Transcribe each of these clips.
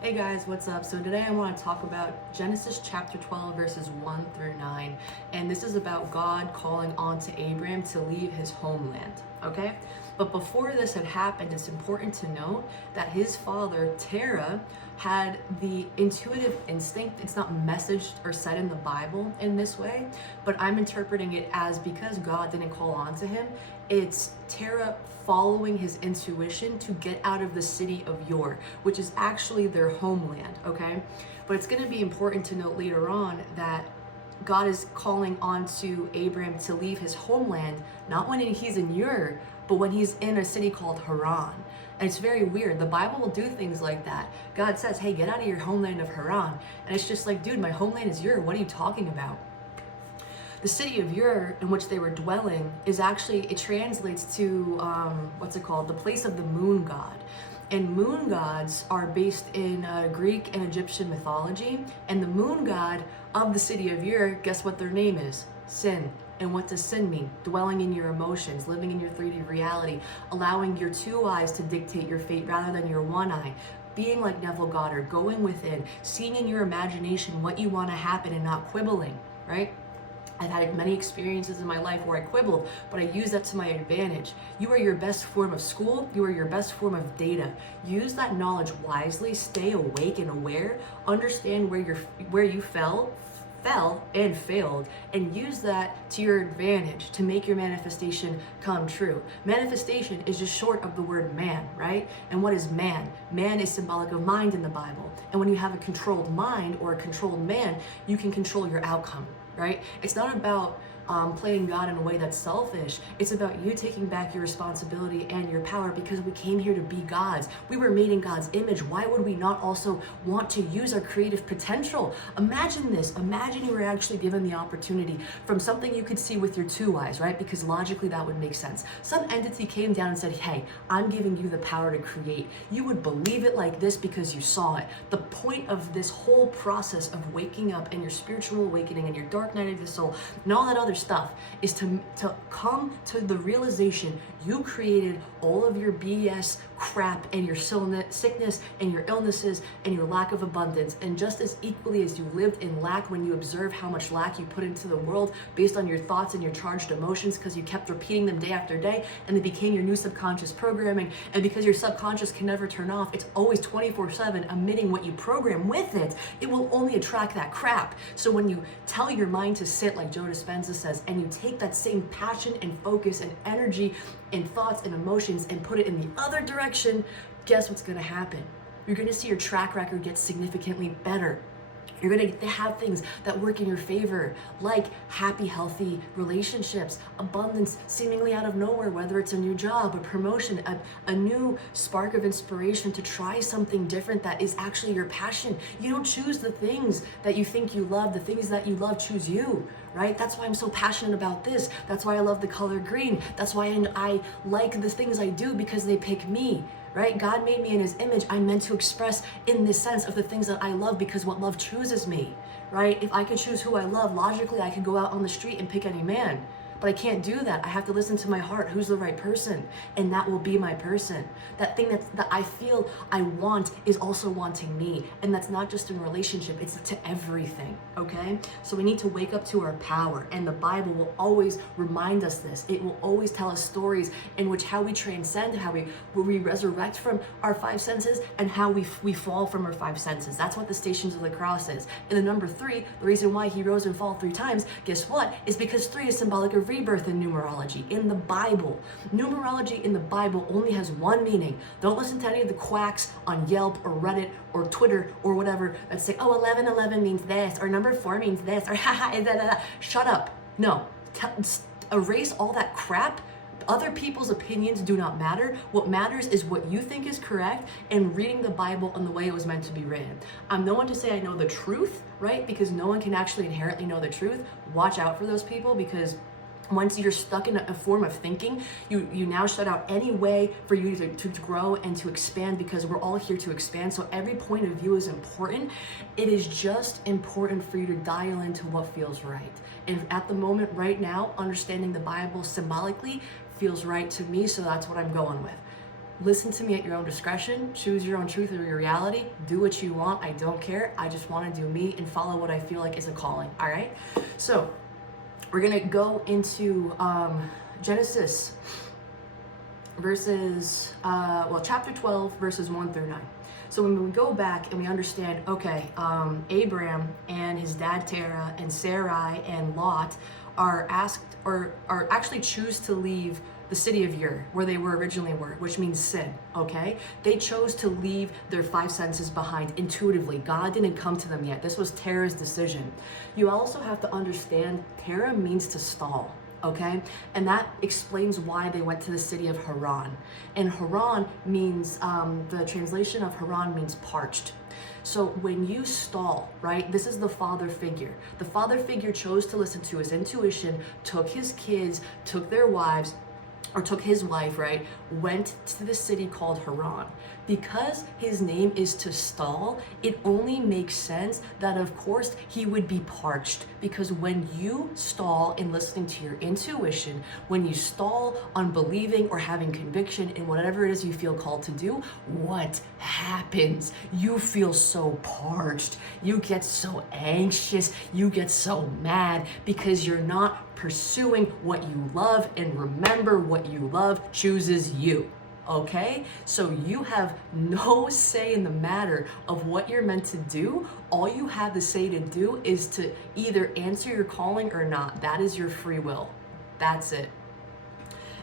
Hey guys, what's up? So today I want to talk about Genesis chapter 12 verses 1 through 9. And this is about God calling on to Abram to leave his homeland, okay? But before this had happened, it's important to note that his father, Terah, had the intuitive instinct. It's not messaged or said in the Bible in this way, but I'm interpreting it as because God didn't call on to him, it's Terah following his intuition to get out of the city of Ur, which is actually their homeland, okay? But it's going to be important to note later on that God is calling on to Abram to leave his homeland, not when he's in Ur, but when he's in a city called Haran. And it's very weird. The Bible will do things like that. God says, hey, get out of your homeland of Haran. And it's just like, dude, my homeland is Ur. What are you talking about? The city of Ur, in which they were dwelling, is actually, it translates to, the place of the moon god. And moon gods are based in Greek and Egyptian mythology. And the moon god of the city of Ur, guess what their name is? Sin. And what does sin mean? Dwelling in your emotions, living in your 3D reality, allowing your two eyes to dictate your fate rather than your one eye. Being like Neville Goddard, going within, seeing in your imagination what you want to happen and not quibbling, right? I've had many experiences in my life where I quibbled, but I use that to my advantage. You are your best form of school. You are your best form of data. Use that knowledge wisely. Stay awake and aware. Understand where you fell and failed, and use that to your advantage to make your manifestation come true. Manifestation is just short of the word man, right? And what is man? Man is symbolic of mind in the Bible. And when you have a controlled mind or a controlled man, you can control your outcome, right? It's not about playing God in a way that's selfish. It's about you taking back your responsibility and your power, because we came here to be gods. We were made in God's image. Why would we not also want to use our creative potential? Imagine this. Imagine you were actually given the opportunity from something you could see with your two eyes, right? Because logically that would make sense. Some entity came down and said, hey, I'm giving you the power to create. You would believe it like this because you saw it. The point of this whole process of waking up and your spiritual awakening and your dark night of the soul and all that other stuff is to come to the realization you created all of your BS crap and your sickness and your illnesses and your lack of abundance. And just as equally as you lived in lack when you observe how much lack you put into the world based on your thoughts and your charged emotions because you kept repeating them day after day, and they became your new subconscious programming. And because your subconscious can never turn off, it's always 24/7 emitting what you program with it. It will only attract that crap. So when you tell your mind to sit, like Joe Dispenza says, and you take that same passion and focus and energy and thoughts and emotions and put it in the other direction, guess what's going to happen? You're going to see your track record get significantly better. You're going to have things that work in your favor, like happy, healthy relationships, abundance seemingly out of nowhere, whether it's a new job, a promotion, a new spark of inspiration to try something different that is actually your passion. You don't choose the things that you think you love. The things that you love choose you, right? That's why I'm so passionate about this. That's why I love the color green. That's why I like the things I do, because they pick me. Right? God made me in his image. I'm meant to express in this sense of the things that I love, because what love chooses me, right? If I could choose who I love, logically I could go out on the street and pick any man. But I can't do that. I have to listen to my heart. Who's the right person? And that will be my person. That thing that I feel I want is also wanting me. And that's not just in relationship, it's to everything, okay? So we need to wake up to our power. And the Bible will always remind us this. It will always tell us stories in which how we transcend, how we resurrect from our five senses, and how we fall from our five senses. That's what the Stations of the Cross is. And the number 3, the reason why he rose and fall 3 times, guess what? Is because 3 is symbolic of rebirth in numerology in the Bible. Numerology in the Bible only has one meaning. Don't listen to any of the quacks on Yelp or Reddit or Twitter or whatever that say, oh, 1111 means this, or number 4 means this, or haha, da, da, da. Shut up. No. Erase all that crap. Other people's opinions do not matter. What matters is what you think is correct, and reading the Bible in the way it was meant to be written. I'm no one to say I know the truth, right? Because no one can actually inherently know the truth. Watch out for those people, because once you're stuck in a form of thinking, you now shut out any way for you to grow and to expand, because we're all here to expand. So every point of view is important. It is just important for you to dial into what feels right. And at the moment right now, understanding the Bible symbolically feels right to me, so that's what I'm going with. listen to me at your own discretion, choose your own truth or your reality, do what you want, I don't care, I just want to do me and follow what I feel like is a calling, all right? So we're gonna go into Genesis verses, chapter 12, verses 1 through 9. So when we go back and we understand, okay, Abram and his dad Terah and Sarai and Lot are actually choose to leave the city of Ur, where they originally were, which means sin, okay? They chose to leave their five senses behind intuitively. God didn't come to them yet. This was Terah's decision. You also have to understand Terah means to stall, okay? And that explains why they went to the city of Haran. And Haran means, the translation of Haran means parched. So when you stall, right, this is the father figure. The father figure chose to listen to his intuition, took his kids, took their wives, or took his wife, right, went to the city called Haran. Because his name is to stall, it only makes sense that of course he would be parched, because when you stall in listening to your intuition, when you stall on believing or having conviction in whatever it is you feel called to do, what happens? You feel so parched, you get so anxious, you get so mad because you're not pursuing what you love, and remember, what you love chooses you. Okay? So you have no say in the matter of what you're meant to do. All you have the say to do is to either answer your calling or not. That is your free will. That's it.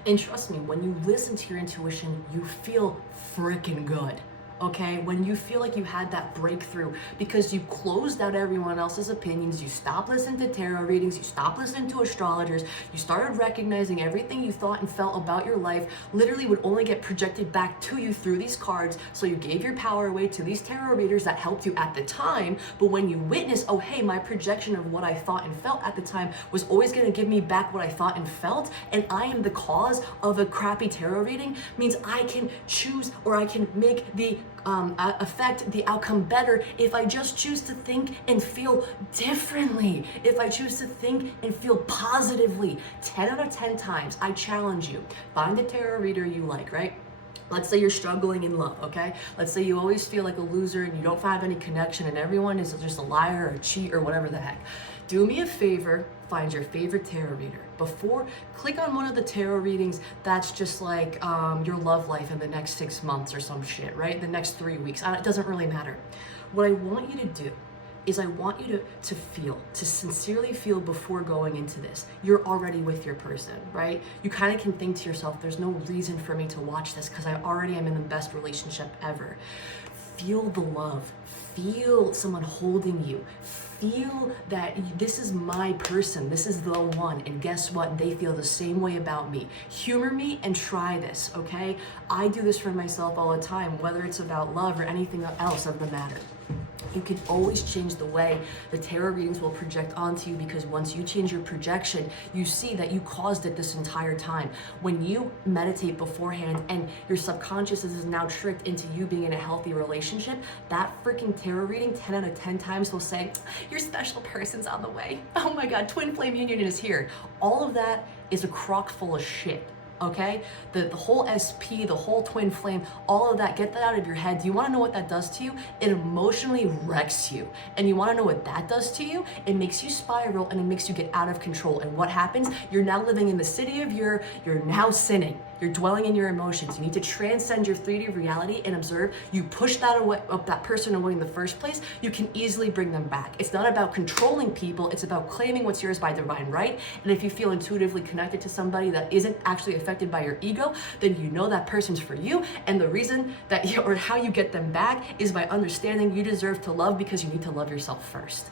And trust me, when you listen to your intuition, you feel freaking good. Okay, when you feel like you had that breakthrough because you closed out everyone else's opinions, you stopped listening to tarot readings, you stopped listening to astrologers, you started recognizing everything you thought and felt about your life literally would only get projected back to you through these cards. So you gave your power away to these tarot readers that helped you at the time, but when you witness, oh hey, my projection of what I thought and felt at the time was always going to give me back what I thought and felt, and I am the cause of a crappy tarot reading, means I can choose, or I can make the affect the outcome better if I just choose to think and feel differently. If I choose to think and feel positively. 10 out of 10 times, I challenge you, find a tarot reader you like, right? Let's say you're struggling in love, okay? Let's say you always feel like a loser and you don't have any connection and everyone is just a liar or a cheat or whatever the heck. Do me a favor, find your favorite tarot reader. Click on one of the tarot readings that's just like your love life in the next 6 months or some shit, right? The next 3 weeks, it doesn't really matter. What I want you to do is I want you to sincerely feel before going into this. You're already with your person, right? You kind of can think to yourself, there's no reason for me to watch this because I already am in the best relationship ever. Feel the love. Feel someone holding you. Feel that this is my person, this is the one, and guess what? They feel the same way about me. Humor me and try this, okay? I do this for myself all the time, whether it's about love or anything else of the matter. You can always change the way the tarot readings will project onto you, because once you change your projection, you see that you caused it this entire time. When you meditate beforehand and your subconscious is now tricked into you being in a healthy relationship, that freaking tarot reading 10 out of 10 times will say, your special person's on the way. Oh my God, twin flame union is here. All of that is a crock full of shit. Okay, the whole SP, the whole twin flame, all of that, get that out of your head. Do you want to know what that does to you? It emotionally wrecks you. And you want to know what that does to you? It makes you spiral and it makes you get out of control. And what happens? You're now living in the city of you're now sinning. You're dwelling in your emotions. You need to transcend your 3D reality and observe. You push that person away in the first place, you can easily bring them back. It's not about controlling people, it's about claiming what's yours by divine right. And if you feel intuitively connected to somebody that isn't actually affected by your ego, then you know that person's for you. And the reason that or how you get them back is by understanding you deserve to love, because you need to love yourself first.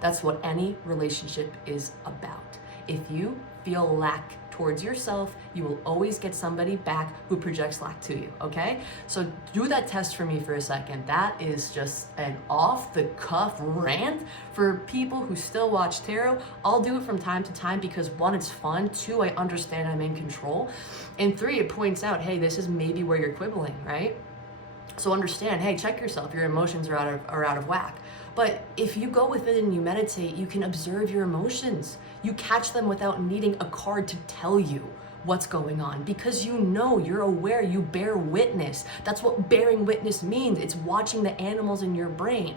That's what any relationship is about. If you feel lack towards yourself, you will always get somebody back who projects lack to you, okay? So do that test for me for a second. That is just an off-the-cuff rant for people who still watch tarot. I'll do it from time to time because 1, it's fun, 2, I understand I'm in control, and 3, it points out, hey, this is maybe where you're quibbling, right? So understand, hey, check yourself, your emotions are out of whack. But if you go within and you meditate, you can observe your emotions. You catch them without needing a card to tell you what's going on, because you know, you're aware, you bear witness. That's what bearing witness means. It's watching the animals in your brain.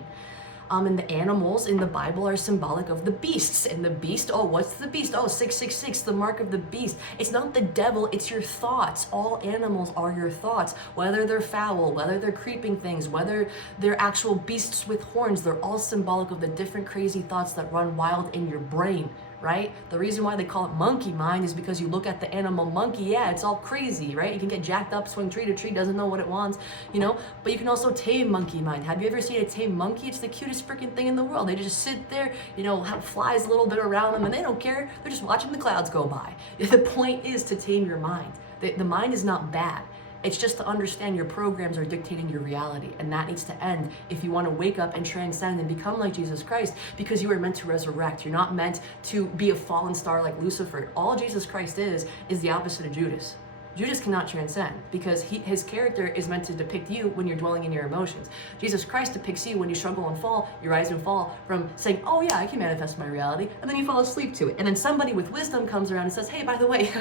And the animals in the Bible are symbolic of the beasts. And the beast, oh, what's the beast? Oh, 666, the mark of the beast. It's not the devil, it's your thoughts. All animals are your thoughts. Whether they're foul, whether they're creeping things, whether they're actual beasts with horns, they're all symbolic of the different crazy thoughts that run wild in your brain, right? The reason why they call it monkey mind is because you look at the animal monkey, yeah, it's all crazy, right? You can get jacked up, swing tree to tree, doesn't know what it wants, you know? But you can also tame monkey mind. Have you ever seen a tame monkey? It's the cutest freaking thing in the world. They just sit there, you know, have flies a little bit around them, and they don't care. They're just watching the clouds go by. The point is to tame your mind. The mind is not bad. It's just to understand your programs are dictating your reality, and that needs to end if you want to wake up and transcend and become like Jesus Christ, because you are meant to resurrect. You're not meant to be a fallen star like Lucifer. All Jesus Christ is the opposite of Judas. Judas cannot transcend because his character is meant to depict you when you're dwelling in your emotions. Jesus Christ depicts you when you struggle and fall, you rise and fall from saying, oh yeah, I can manifest my reality, and then you fall asleep to it. And then somebody with wisdom comes around and says, hey, by the way,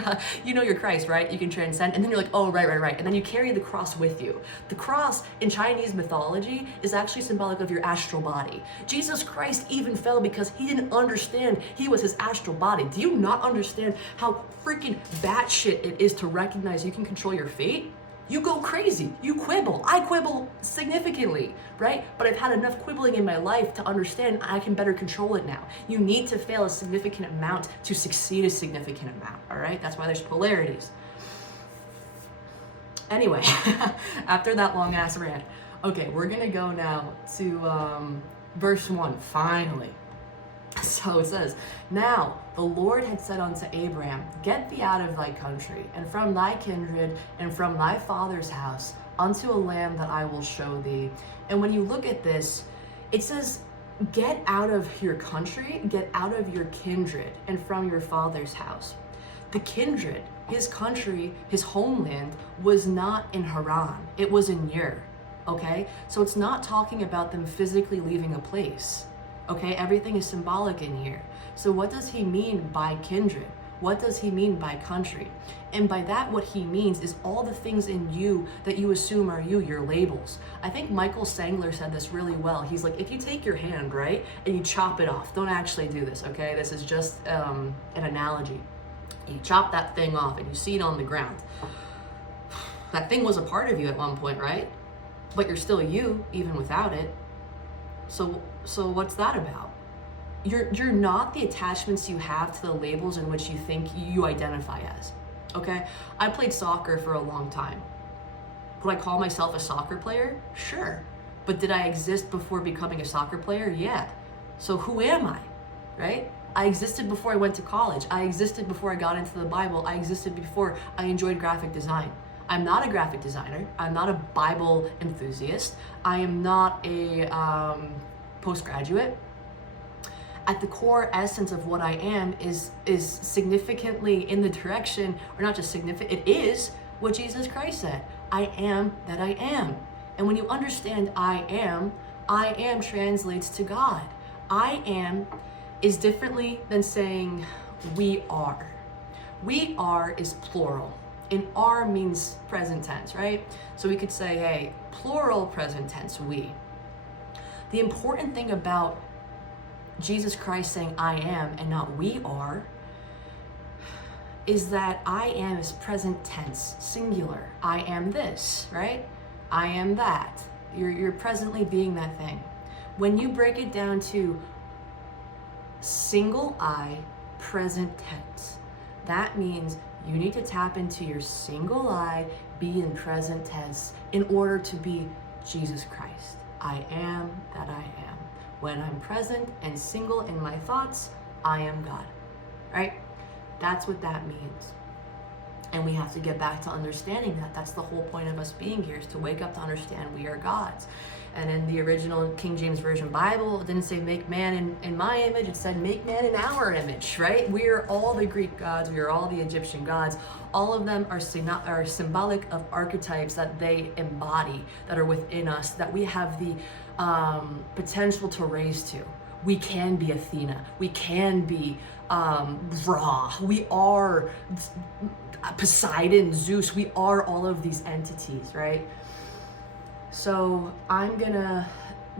you know you're Christ, right? You can transcend. And then you're like, oh, right. And then you carry the cross with you. The cross in Chinese mythology is actually symbolic of your astral body. Jesus Christ even fell because he didn't understand he was his astral body. Do you not understand how freaking batshit it is to recognize you can control your fate? You go crazy, you quibble. I quibble significantly, right? But I've had enough quibbling in my life to understand I can better control it now. You need to fail a significant amount to succeed a significant amount, all right? That's why there's polarities. Anyway, after that long ass rant, okay, we're gonna go now to verse 1, finally. So it says, now the Lord had said unto Abram, get thee out of thy country, and from thy kindred, and from thy father's house, unto a land that I will show thee. And when you look at this, it says, get out of your country, get out of your kindred, and from your father's house. The kindred, his country, his homeland, was not in Haran. It was in Ur, okay? So it's not talking about them physically leaving a place. Okay, everything is symbolic in here. So what does he mean by kindred? What does he mean by country? And by that, what he means is all the things in you that you assume are you, your labels. I think Michael Sangler said this really well. He's like, if you take your hand, right, and you chop it off, don't actually do this, okay? This is just an analogy. You chop that thing off and you see it on the ground. That thing was a part of you at one point, right? But you're still you, even without it. So what's that about? You're not the attachments you have to the labels in which you think you identify as, okay? I played soccer for a long time. Would I call myself a soccer player? Sure. But did I exist before becoming a soccer player? Yeah. So who am I, right? I existed before I went to college. I existed before I got into the Bible. I existed before I enjoyed graphic design. I'm not a graphic designer. I'm not a Bible enthusiast. I am not a postgraduate. At the core essence of what I am is significantly in the direction, or not just significant, it is what Jesus Christ said. I am that I am. And when you understand I am translates to God. I am is differently than saying we are. We are is plural. And are means present tense, right? So we could say, hey, plural present tense, we. The important thing about Jesus Christ saying I am and not we are is that I am is present tense, singular. I am this, right? I am that. You're presently being that thing. When you break it down to single I, present tense, that means you need to tap into your single I, be in present tense in order to be Jesus Christ. I am that I am. When I'm present and single in my thoughts, I am God, right? That's what that means. And we have to get back to understanding that. That's the whole point of us being here, is to wake up to understand we are gods. And in the original King James Version Bible, it didn't say make man in my image, it said make man in our image, right? We are all the Greek gods, we are all the Egyptian gods. All of them are symbolic of archetypes that they embody, that are within us, that we have the potential to raise to. we can be Athena, we can be Ra, we are Poseidon, Zeus, we are all of these entities, right? So I'm gonna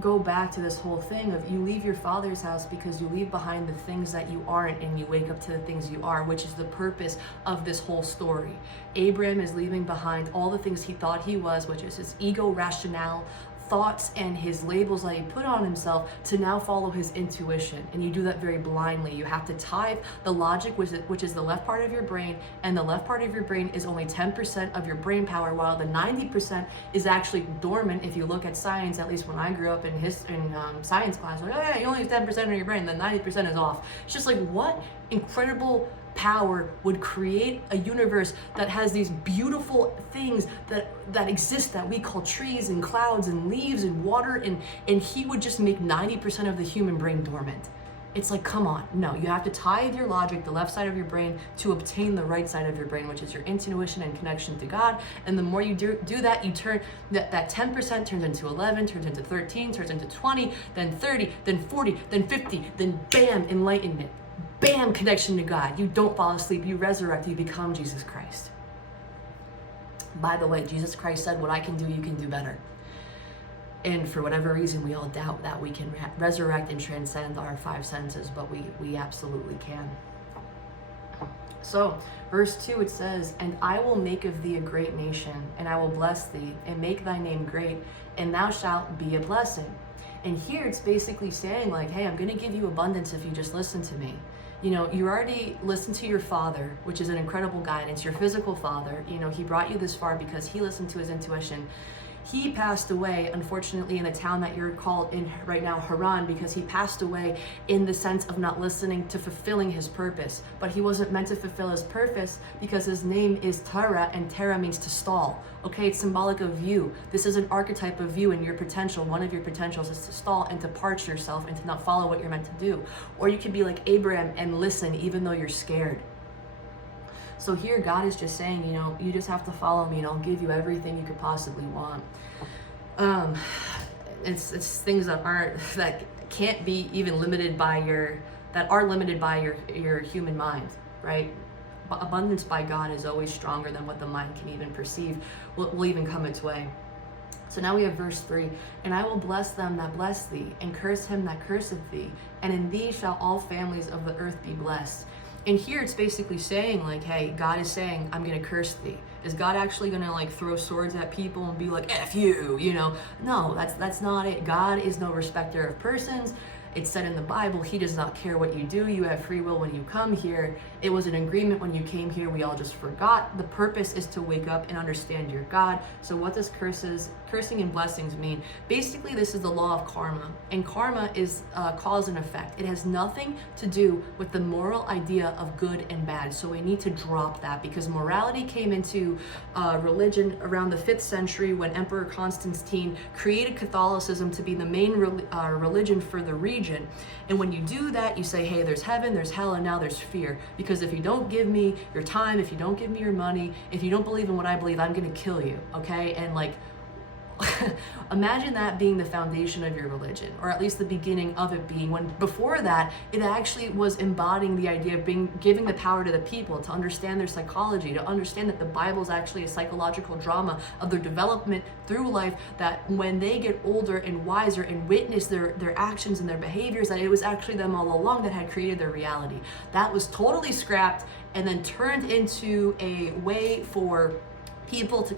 go back to this whole thing of you leave your father's house because you leave behind the things that you aren't and you wake up to the things you are, which is the purpose of this whole story. Abram is leaving behind all the things he thought he was, which is his ego, rationale, thoughts, and his labels that he put on himself, to now follow his intuition. And you do that very blindly. You have to tithe the logic, which is the left part of your brain, and the left part of your brain is only 10% of your brain power, while the 90% is actually dormant. If you look at science, at least when I grew up in science class, like, oh yeah, you only have 10% of your brain, then 90% is off. It's just like, what incredible power would create a universe that has these beautiful things that exist, that we call trees and clouds and leaves and water, and he would just make 90% of the human brain dormant. It's like, come on. No, you have to tithe your logic, the left side of your brain, to obtain the right side of your brain, which is your intuition and connection to God. And the more you do that, you turn that 10% turns into 11, turns into 13, turns into 20, then 30, then 40, then 50, then bam, enlightenment. Bam, connection to God. You don't fall asleep, you resurrect, you become Jesus Christ. By the way, Jesus Christ said, what I can do, you can do better. And for whatever reason, we all doubt that we can resurrect and transcend our five senses, but we absolutely can. So, verse 2, it says, and I will make of thee a great nation, and I will bless thee, and make thy name great, and thou shalt be a blessing. And here it's basically saying like, hey, I'm going to give you abundance if you just listen to me. You know, you already listened to your father, which is an incredible guidance, your physical father. You know, he brought you this far because he listened to his intuition. He passed away, unfortunately, in the town that you're called in right now, Haran, because he passed away in the sense of not listening to fulfilling his purpose. But he wasn't meant to fulfill his purpose because his name is Terah, and Terah means to stall. Okay, it's symbolic of you. This is an archetype of you and your potential. One of your potentials is to stall and to parch yourself and to not follow what you're meant to do. Or you could be like Abram and listen even though you're scared. So here God is just saying, you know, you just have to follow me and I'll give you everything you could possibly want. It's things that can't be even limited by your human mind, right? Abundance by God is always stronger than what the mind can even perceive, will even come its way. So now we have verse 3, and I will bless them that bless thee, and curse him that curseth thee, and in thee shall all families of the earth be blessed. And here it's basically saying like, hey, God is saying, I'm going to curse thee. Is God actually going to like throw swords at people and be like, F you, you know? No, that's not it. God is no respecter of persons. It's said in the Bible, he does not care what you do. You have free will when you come here. It was an agreement when you came here. We all just forgot. The purpose is to wake up and understand your God. So what does cursing and blessings mean? Basically, this is the law of karma. And karma is cause and effect. It has nothing to do with the moral idea of good and bad. So we need to drop that, because morality came into religion around the 5th century when Emperor Constantine created Catholicism to be the main religion for the region. And when you do that, you say, hey, there's heaven, there's hell, and now there's fear. Because if you don't give me your time, if you don't give me your money, if you don't believe in what I believe, I'm going to kill you, okay? And like, imagine that being the foundation of your religion, or at least the beginning of it being, when before that it actually was embodying the idea of giving the power to the people to understand their psychology, to understand that the Bible is actually a psychological drama of their development through life, that when they get older and wiser and witness their actions and their behaviors, that it was actually them all along that had created their reality. That was totally scrapped and then turned into a way for people to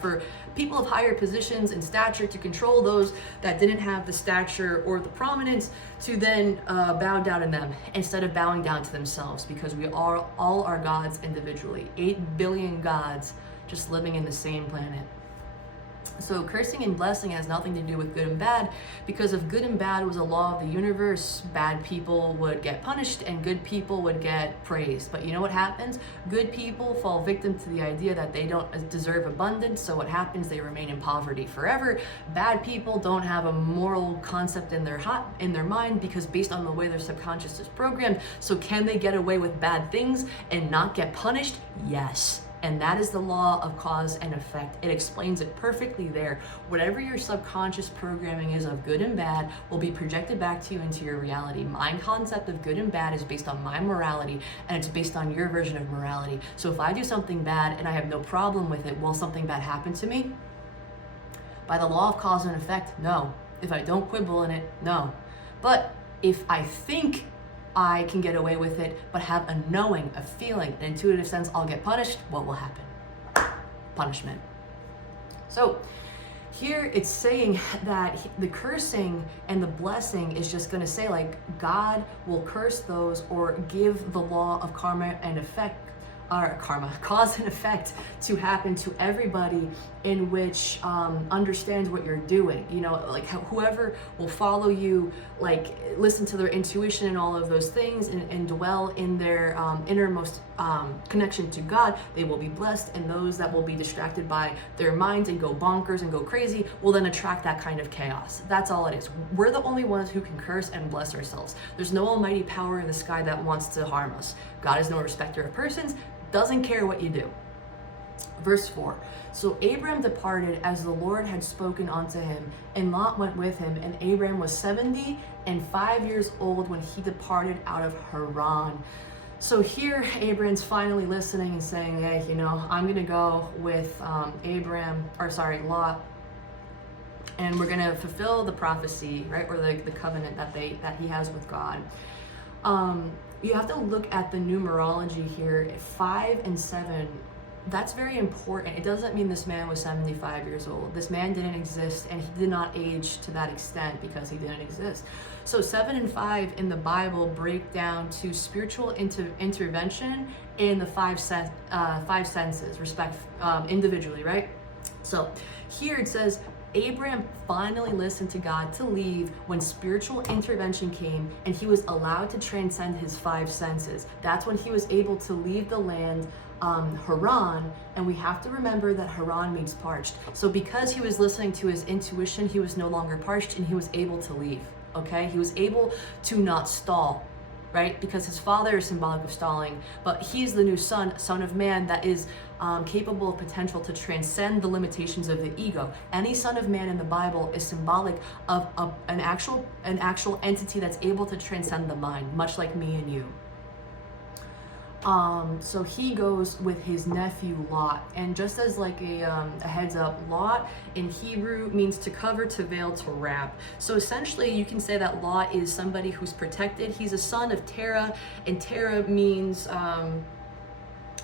for people of higher positions and stature to control those that didn't have the stature or the prominence, to then bow down to them instead of bowing down to themselves, because we are all are gods individually. 8 billion gods just living in the same planet. So cursing and blessing has nothing to do with good and bad, because if good and bad was a law of the universe, bad people would get punished and good people would get praised. But you know what happens? Good people fall victim to the idea that they don't deserve abundance, so what happens? They remain in poverty forever. Bad people don't have a moral concept in their mind, because based on the way their subconscious is programmed. So can they get away with bad things and not get punished? Yes. And that is the law of cause and effect. It explains it perfectly there. Whatever your subconscious programming is of good and bad will be projected back to you into your reality. My concept of good and bad is based on my morality, and it's based on your version of morality. So if I do something bad and I have no problem with it, will something bad happen to me? By the law of cause and effect, no. If I don't quibble in it, no. But if I think I can get away with it, but have a knowing, a feeling, an intuitive sense I'll get punished, what will happen? Punishment. So here it's saying that the cursing and the blessing is just going to say, like, God will curse those or give the law of karma and effect, or cause and effect to happen to everybody in which understands what you're doing. You know, like whoever will follow you, like listen to their intuition and all of those things, and dwell in their innermost connection to God, they will be blessed. And those that will be distracted by their minds and go bonkers and go crazy will then attract that kind of chaos. That's all it is. We're the only ones who can curse and bless ourselves. There's no almighty power in the sky that wants to harm us. God is no respecter of persons, doesn't care what you do. Verse 4. So Abram departed as the Lord had spoken unto him, and Lot went with him. And Abram was 75 years old when he departed out of Haran. So here Abram's finally listening and saying, hey, you know, I'm gonna go with Lot, and we're gonna fulfill the prophecy, right, or the covenant that he has with God. You have to look at the numerology here. 5 and 7, that's very important. It doesn't mean this man was 75 years old. This man didn't exist, and he did not age to that extent because he didn't exist. So 7 and 5 in the Bible break down to spiritual intervention in the five senses, individually, right? So here it says, Abram finally listened to God to leave when spiritual intervention came, and he was allowed to transcend his 5 senses. That's when he was able to leave the land Haran, and we have to remember that Haran means parched. So because he was listening to his intuition, he was no longer parched, and he was able to leave, okay? He was able to not stall, right? Because his father is symbolic of stalling, but he's the new son of man that is capable of potential to transcend the limitations of the ego. Any son of man in the Bible is symbolic of an actual entity that's able to transcend the mind, much like me and you. So he goes with his nephew Lot, and just as like a heads up, Lot in Hebrew means to cover, to veil, to wrap. So essentially you can say that Lot is somebody who's protected. He's a son of Terah, and Terah means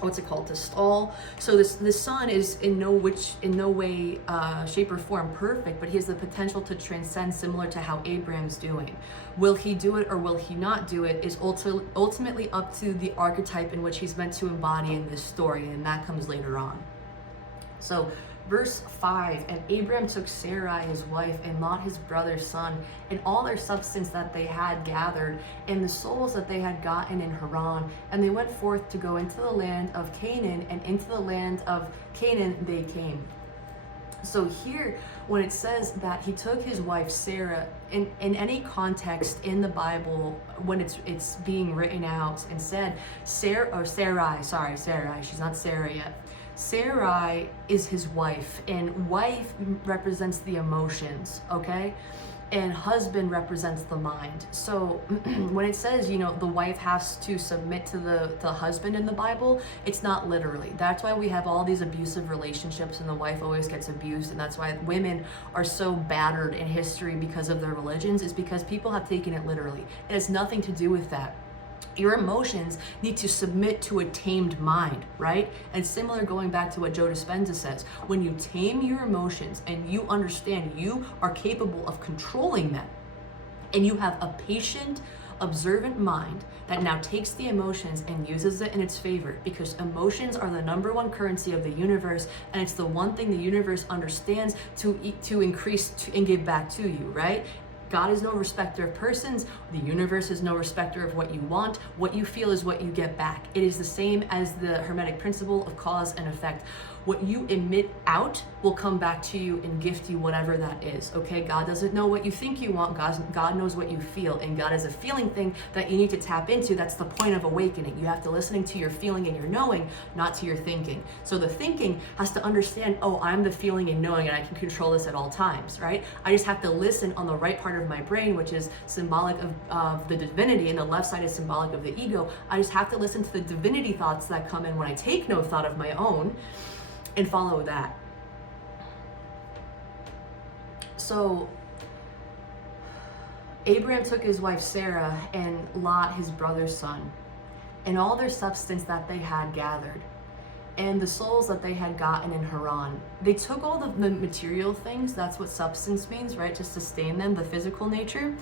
to stall. So this son is in no way, shape or form perfect, but he has the potential to transcend, similar to how Abram's doing. Will he do it or will he not do it is ultimately up to the archetype in which he's meant to embody in this story, and that comes later on. So verse 5, and Abram took Sarai his wife, and Lot his brother's son, and all their substance that they had gathered, and the souls that they had gotten in Haran, and they went forth to go into the land of Canaan, and into the land of Canaan they came. So here, when it says that he took his wife Sarah, in any context in the Bible, when it's being written out and said, Sarai, she's not Sarah yet. Sarai is his wife, and wife represents the emotions, okay? And husband represents the mind. So when it says, you know, the wife has to submit to the husband in the Bible, it's not literally. That's why we have all these abusive relationships, and the wife always gets abused, and that's why women are so battered in history because of their religions, is because people have taken it literally. It has nothing to do with that. Your emotions need to submit to a tamed mind, right? And similar, going back to what Joe Dispenza says, when you tame your emotions and you understand you are capable of controlling them, and you have a patient, observant mind that now takes the emotions and uses it in its favor, because emotions are the #1 currency of the universe, and it's the one thing the universe understands to increase and give back to you, right? God is no respecter of persons. The universe is no respecter of what you want. What you feel is what you get back. It is the same as the Hermetic principle of cause and effect. What you emit out will come back to you and gift you whatever that is, okay? God doesn't know what you think you want. God knows what you feel, and God is a feeling thing that you need to tap into. That's the point of awakening. You have to listening to your feeling and your knowing, not to your thinking. So the thinking has to understand, oh, I'm the feeling and knowing, and I can control this at all times, right? I just have to listen on the right part of my brain, which is symbolic of the divinity, and the left side is symbolic of the ego. I just have to listen to the divinity thoughts that come in when I take no thought of my own and follow that. So Abram took his wife Sarah and Lot, his brother's son, and all their substance that they had gathered, and the souls that they had gotten in Haran. They took all the material things, that's what substance means, right? To sustain them, the physical nature.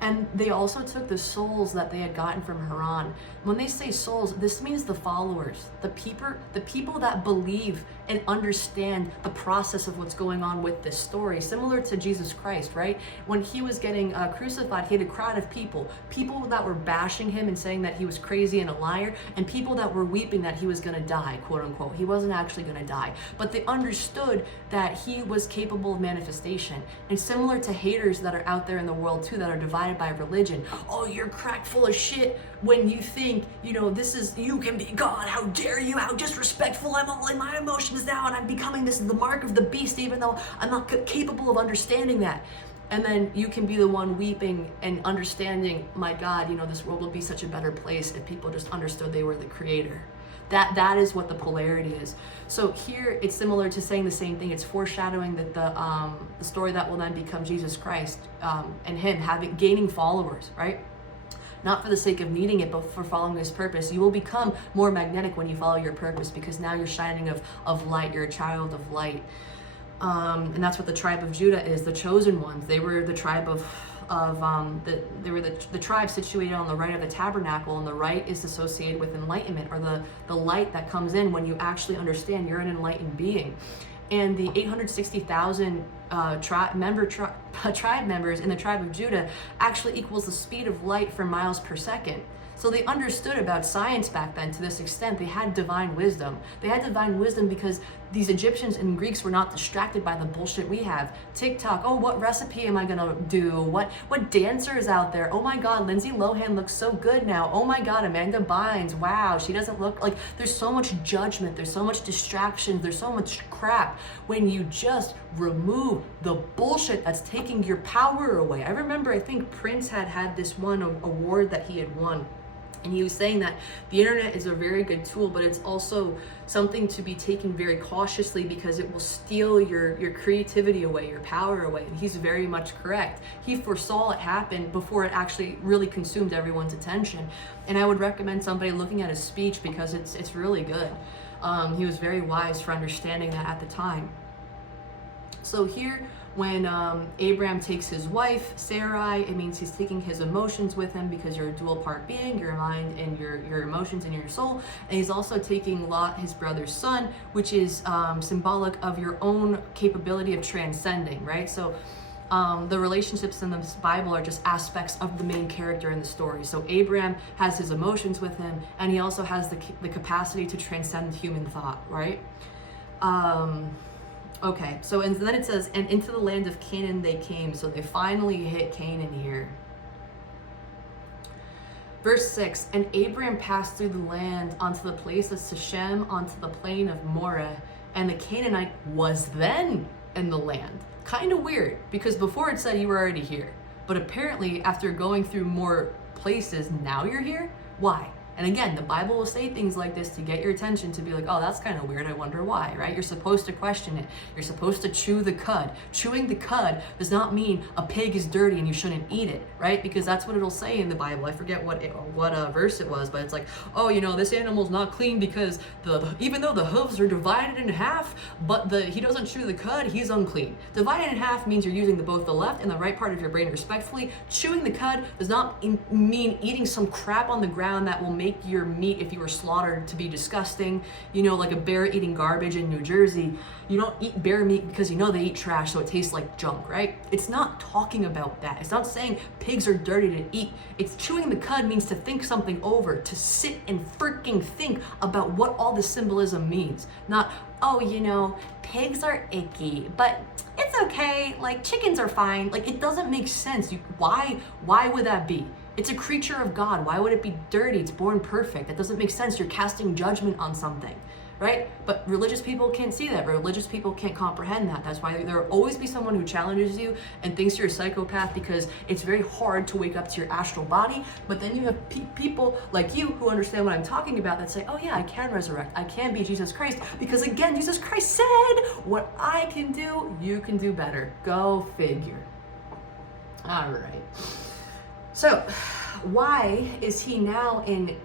And they also took the souls that they had gotten from Haran. When they say souls, this means the followers, the people that believe and understand the process of what's going on with this story, similar to Jesus Christ, right? When he was getting crucified, he had a crowd of people that were bashing him and saying that he was crazy and a liar, and people that were weeping that he was going to die, quote unquote. He wasn't actually going to die, but they understood that he was capable of manifestation. And similar to haters that are out there in the world too, that are divided by religion. Oh, you're cracked full of shit when you think, you can be God. How dare you? How disrespectful. I'm all in my emotions now, and I'm becoming this is the mark of the beast, even though I'm not capable of understanding that. And then you can be the one weeping and understanding, my God, this world would be such a better place if people just understood they were the creator. That is what the polarity is. So here it's similar to saying the same thing. It's foreshadowing that the story that will then become Jesus Christ and him gaining followers, right? Not for the sake of needing it, but for following his purpose. You will become more magnetic when you follow your purpose, because now you're shining of light. You're a child of light. And that's what the tribe of Judah is, the chosen ones. They were the tribe they were the tribe situated on the right of the tabernacle, and the right is associated with enlightenment, or the light that comes in when you actually understand you're an enlightened being. And the 860,000 tribe members in the tribe of Judah actually equals the speed of light for miles per second. So they understood about science back then to this extent. They had divine wisdom. They had divine wisdom because these Egyptians and Greeks were not distracted by the bullshit we have. TikTok, oh, what recipe am I gonna do? What dancer is out there? Oh my God, Lindsay Lohan looks so good now. Oh my God, Amanda Bynes, wow, she doesn't look like, there's so much judgment, there's so much distraction, there's so much crap. When you just remove the bullshit that's taking your power away. I remember, I think Prince had this one award that he had won. And he was saying that the internet is a very good tool, but it's also something to be taken very cautiously, because it will steal your creativity away, your power away. And he's very much correct. He foresaw it happen before it actually really consumed everyone's attention. And I would recommend somebody looking at his speech, because it's really good. He was very wise for understanding that at the time. So here, when Abram takes his wife, Sarai, it means he's taking his emotions with him, because you're a dual part being, your mind and your emotions and your soul. And he's also taking Lot, his brother's son, which is symbolic of your own capability of transcending, right? So the relationships in the Bible are just aspects of the main character in the story. So Abram has his emotions with him, and he also has the capacity to transcend human thought, right? Okay, so and then it says, and into the land of Canaan they came. So they finally hit Canaan here. Verse 6, and Abram passed through the land onto the place of Shechem, onto the plain of Moreh, and the Canaanite was then in the land. Kind of weird, because before it said you were already here. But apparently, after going through more places, now you're here? Why? And again, the Bible will say things like this to get your attention, to be like, oh, that's kind of weird, I wonder why, right? You're supposed to question it. You're supposed to chew the cud. Chewing the cud does not mean a pig is dirty and you shouldn't eat it, right? Because that's what it'll say in the Bible. I forget what verse it was, but it's like, oh, this animal's not clean because even though the hooves are divided in half, but he doesn't chew the cud, he's unclean. Divided in half means you're using both the left and the right part of your brain respectfully. Chewing the cud does not mean eating some crap on the ground that will make make your meat, if you were slaughtered, to be disgusting, like a bear eating garbage in New Jersey. You don't eat bear meat because they eat trash, so it tastes like junk, right? It's not talking about that. It's not saying pigs are dirty to eat. It's chewing the cud means to think something over, to sit and freaking think about what all the symbolism means. Not, pigs are icky, but it's okay, like chickens are fine. Like, it doesn't make sense. Why would that be? It's a creature of God. Why would it be dirty? It's born perfect. That doesn't make sense. You're casting judgment on something, right? But religious people can't see that. Religious people can't comprehend that. That's why there will always be someone who challenges you and thinks you're a psychopath, because it's very hard to wake up to your astral body. But then you have people like you who understand what I'm talking about that say, oh yeah, I can resurrect. I can be Jesus Christ, because again, Jesus Christ said, what I can do, you can do better. Go figure. All right. So why is he now in,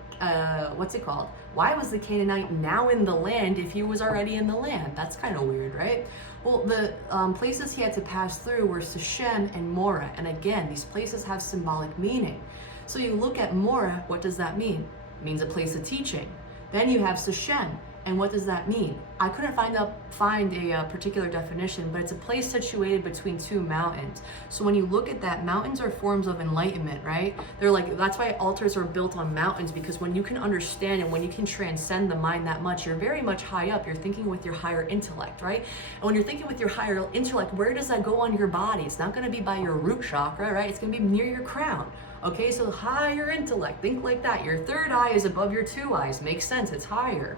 why was the Canaanite now in the land if he was already in the land? That's kind of weird, right? Well, the places he had to pass through were Shechem and Morah. And again, these places have symbolic meaning. So you look at Morah, what does that mean? It means a place of teaching. Then you have Shechem. And what does that mean? I couldn't find a particular definition, but it's a place situated between two mountains. So when you look at that, mountains are forms of enlightenment, right? That's why altars are built on mountains, because when you can understand and when you can transcend the mind that much, you're very much high up. You're thinking with your higher intellect, right? And when you're thinking with your higher intellect, where does that go on your body? It's not going to be by your root chakra, right? It's going to be near your crown. Okay, so higher intellect, think like that. Your third eye is above your two eyes. Makes sense, it's higher.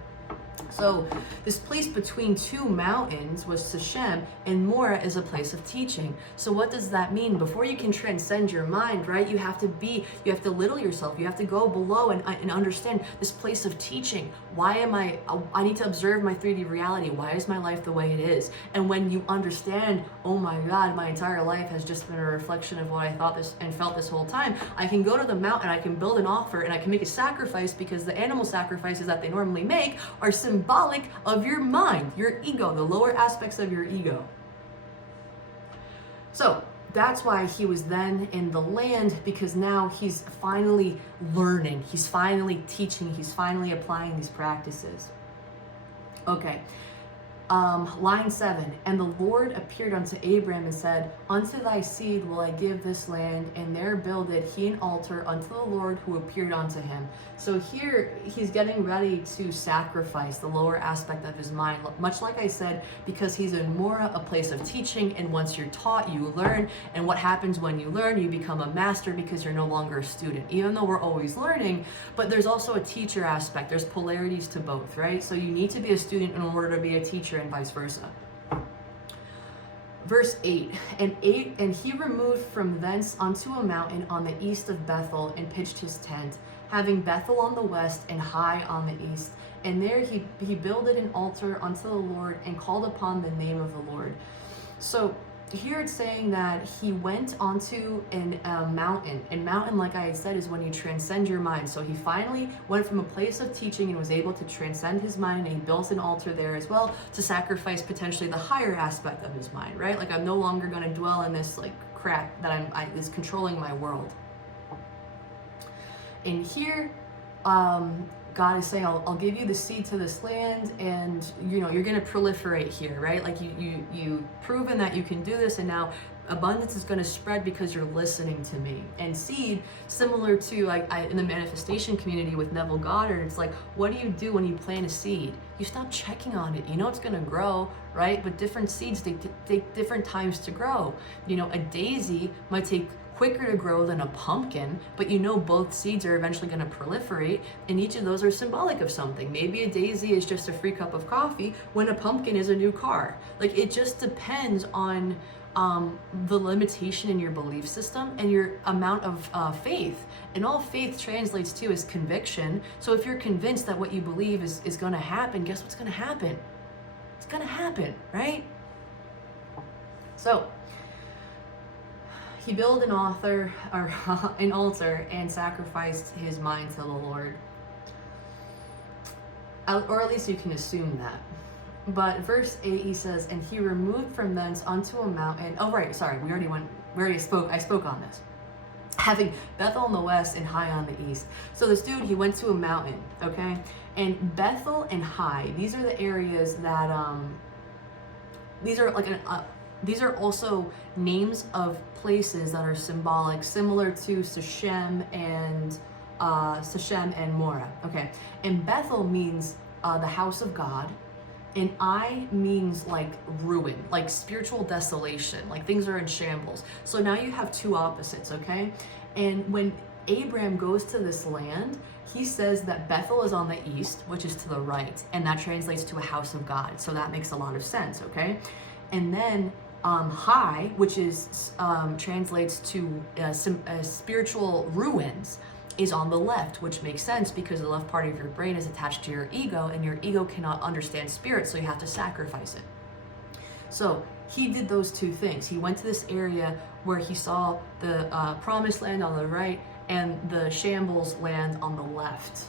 So this place between two mountains was Shechem, and Morah is a place of teaching. So what does that mean? Before you can transcend your mind, right, you have to little yourself. You have to go below and understand this place of teaching. I need to observe my 3D reality. Why is my life the way it is? And when you understand, oh my God, my entire life has just been a reflection of what I thought and felt this whole time, I can go to the mountain, I can build an altar, and I can make a sacrifice, because the animal sacrifices that they normally make are symbolic of your mind, your ego, the lower aspects of your ego. So that's why he was then in the land, because now he's finally learning, he's finally teaching, he's finally applying these practices. Okay. Line 7, and the Lord appeared unto Abram and said, unto thy seed will I give this land, and there builded he an altar unto the Lord who appeared unto him. So here he's getting ready to sacrifice the lower aspect of his mind, much like I said, because he's in Morah, a place of teaching, and once you're taught, you learn, and what happens when you learn? You become a master, because you're no longer a student, even though we're always learning. But there's also a teacher aspect. There's polarities to both, right? So you need to be a student in order to be a teacher, and vice versa. Verse 8, and he removed from thence unto a mountain on the east of Bethel, and pitched his tent, having Bethel on the west and Hai on the east. And there he builded an altar unto the Lord, and called upon the name of the Lord. So here it's saying that he went onto a mountain. And mountain, like I had said, is when you transcend your mind. So he finally went from a place of teaching and was able to transcend his mind, and he built an altar there as well to sacrifice potentially the higher aspect of his mind, right? Like, I'm no longer going to dwell in this like crap that is controlling my world. And here, God is saying, I'll give you the seed to this land, and you're going to proliferate here, right? Like you've proven that you can do this, and now abundance is going to spread because you're listening to me. And seed, similar to in the manifestation community with Neville Goddard, it's like, what do you do when you plant a seed? You stop checking on it. It's going to grow, right? But different seeds take different times to grow. A daisy might take quicker to grow than a pumpkin, but both seeds are eventually going to proliferate, and each of those are symbolic of something. Maybe a daisy is just a free cup of coffee, when a pumpkin is a new car. Like, it just depends on the limitation in your belief system and your amount of faith. And all faith translates to is conviction. So if you're convinced that what you believe is going to happen, guess what's going to happen? It's going to happen, right? So he built an altar and sacrificed his mind to the Lord. Or at least you can assume that. But verse 8, he says, and he removed from thence unto a mountain. Oh, right, sorry, I spoke on this. having Bethel on the west and Hai on the east. So this dude, he went to a mountain, okay? And Bethel and Hai, these are the areas that these are like these are also names of places that are symbolic, similar to Sichem and Morah. Okay, and Bethel means the house of God, and Ai means like ruin, like spiritual desolation, like things are in shambles. So now you have two opposites, okay? And when Abram goes to this land, he says that Bethel is on the east, which is to the right, and that translates to a house of God. So that makes a lot of sense, okay? And then Hai, which is translates to spiritual ruins, is on the left, which makes sense because the left part of your brain is attached to your ego, and your ego cannot understand spirit, so you have to sacrifice it. So he did those two things. He went to this area where he saw the promised land on the right and the shambles land on the left.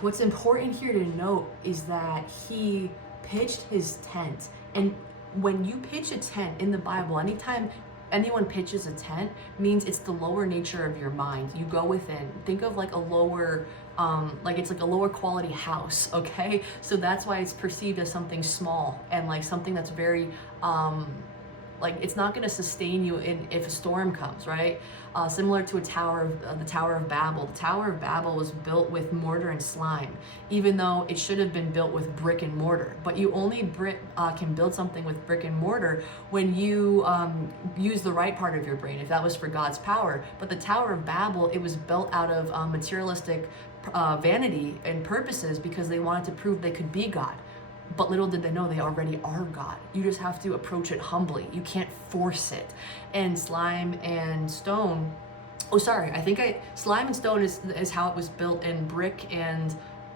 What's important here to note is that he pitched his tent. And when you pitch a tent in the Bible, anytime anyone pitches a tent, means it's the lower nature of your mind. You go within. Think of like a lower, like it's like a lower quality house, okay? So that's why it's perceived as something small and like something that's very, like it's not going to sustain you if a storm comes, right? Similar to the Tower of Babel. The Tower of Babel was built with mortar and slime, even though it should have been built with brick and mortar. But you only can build something with brick and mortar when you use the right part of your brain, if that was for God's power. But the Tower of Babel, it was built out of materialistic vanity and purposes because they wanted to prove they could be God. But little did they know they already are God. You just have to approach it humbly. You can't force it. And slime and stone, slime and stone is how it was built, and brick and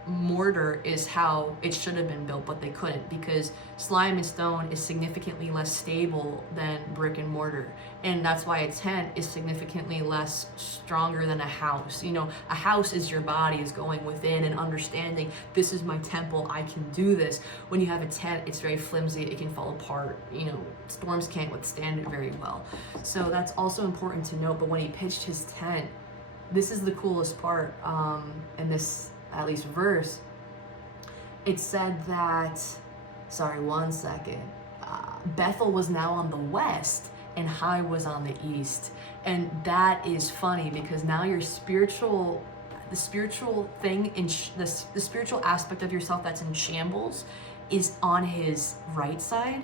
mortar is how it should have been built, but they couldn't because slime and stone is significantly less stable than brick and mortar. And that's why a tent is significantly less stronger than a house. You know, a house is your body is going within and understanding, this is my temple, I can do this. When you have a tent, it's very flimsy, it can fall apart. You know, storms can't withstand it very well. So that's also important to note. But when he pitched his tent, this is the coolest part in this at least verse. It said that, Bethel was now on the west and Hai was on the east. And that is funny because now the spiritual thing in the spiritual aspect of yourself that's in shambles is on his right side,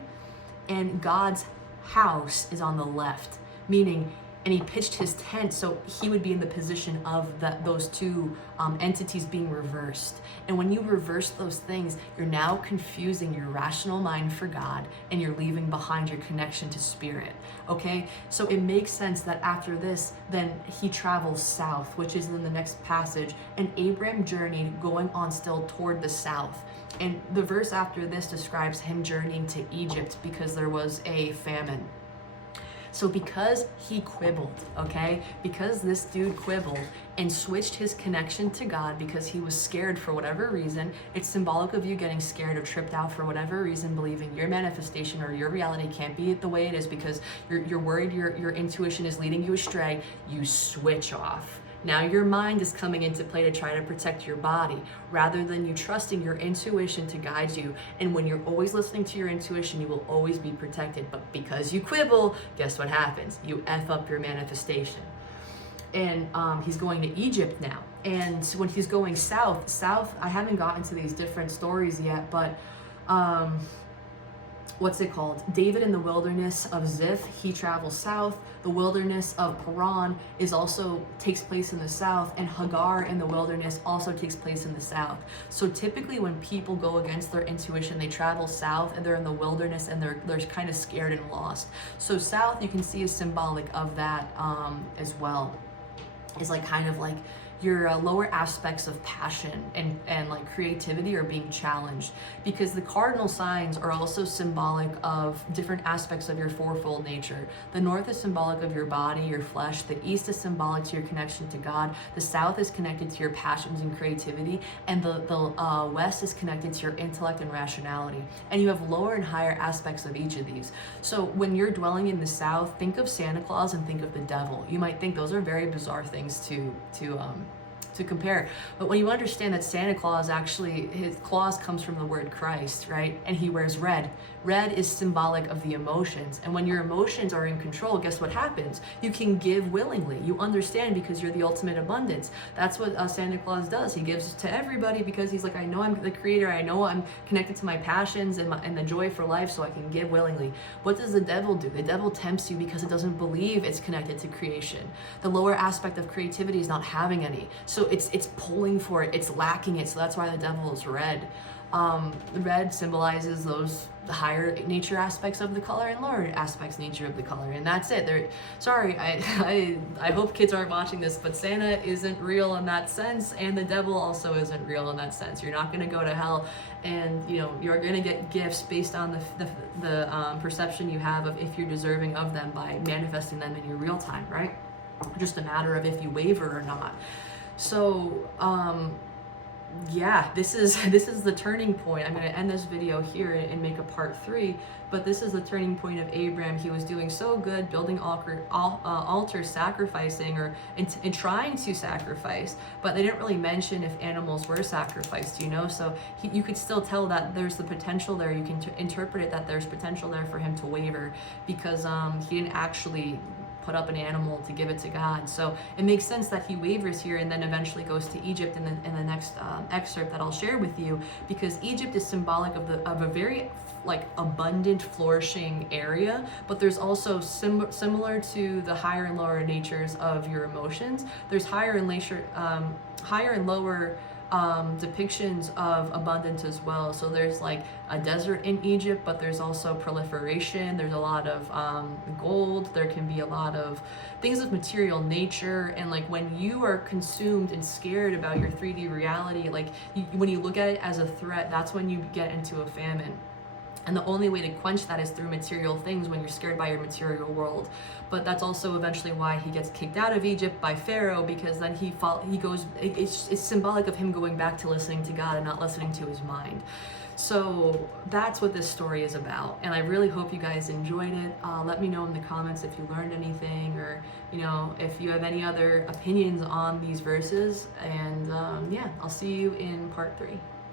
and God's house is on the left, meaning, and he pitched his tent so he would be in the position of those two entities being reversed. And when you reverse those things, you're now confusing your rational mind for God, and you're leaving behind your connection to spirit, okay? So it makes sense that after this, then he travels south, which is in the next passage, and Abram journeyed going on still toward the south. And the verse after this describes him journeying to Egypt because there was a famine. So because he quibbled, okay, because this dude quibbled and switched his connection to God because he was scared for whatever reason, it's symbolic of you getting scared or tripped out for whatever reason, believing your manifestation or your reality can't be the way it is because you're worried your intuition is leading you astray. You switch off. Now your mind is coming into play to try to protect your body rather than you trusting your intuition to guide you. And when you're always listening to your intuition, you will always be protected. But because you quibble, guess what happens? You F up your manifestation. And he's going to Egypt now. And when he's going south, I haven't gotten to these different stories yet, but what's it called? David in the wilderness of Ziph, he travels south. The wilderness of Haran takes place in the south, and Hagar in the wilderness also takes place in the south. So typically when people go against their intuition, they travel south and they're in the wilderness and they're kind of scared and lost. So south, you can see is symbolic of that as well. Is like kind of like your lower aspects of passion and like creativity are being challenged, because the cardinal signs are also symbolic of different aspects of your fourfold nature. The north is symbolic of your body, your flesh. The east is symbolic to your connection to God. The south is connected to your passions and creativity, and the west is connected to your intellect and rationality. And you have lower and higher aspects of each of these. So when you're dwelling in the south, think of Santa Claus and think of the devil. You might think those are very bizarre things to compare, but when you understand that Santa Claus, actually his claus comes from the word Christ, right? And he wears red. Red is symbolic of the emotions, and when your emotions are in control, guess what happens? You can give willingly. You understand because you're the ultimate abundance. That's what Santa Claus does. He gives to everybody because he's like, I know I'm the creator, I know I'm connected to my passions and the joy for life, so I can give willingly. What does the devil do? The devil tempts you because it doesn't believe it's connected to creation. The lower aspect of creativity is not having any, so it's pulling for it, it's lacking it. So that's why the devil is red. Red symbolizes the higher nature aspects of the color and lower aspects nature of the color, and that's it. Sorry, I hope kids aren't watching this, but Santa isn't real in that sense, and the devil also isn't real in that sense. You're not going to go to hell, and you're going to get gifts based on the perception you have of if you're deserving of them by manifesting them in your real time, right? Just a matter of if you waver or not. So yeah, this is the turning point. I'm going to end this video here and make a part 3, but this is the turning point of Abram. He was doing so good, building altars, sacrificing, and trying to sacrifice, but they didn't really mention if animals were sacrificed, so you could still tell that there's the potential there. You can interpret it that there's potential there for him to waver, because he didn't actually put up an animal to give it to God. So it makes sense that he wavers here and then eventually goes to Egypt in the next excerpt that I'll share with you, because Egypt is symbolic of a very like abundant, flourishing area, but there's also similar to the higher and lower natures of your emotions. There's higher and lower depictions of abundance as well. So there's like a desert in Egypt, but there's also proliferation. There's a lot of gold. There can be a lot of things of material nature. And like when you are consumed and scared about your 3D reality, like when you look at it as a threat, that's when you get into a famine. And the only way to quench that is through material things when you're scared by your material world. But that's also eventually why he gets kicked out of Egypt by Pharaoh, because then he goes, it's symbolic of him going back to listening to God and not listening to his mind. So that's what this story is about, and I really hope you guys enjoyed it. Let me know in the comments if you learned anything, or if you have any other opinions on these verses, and yeah, I'll see you in part 3.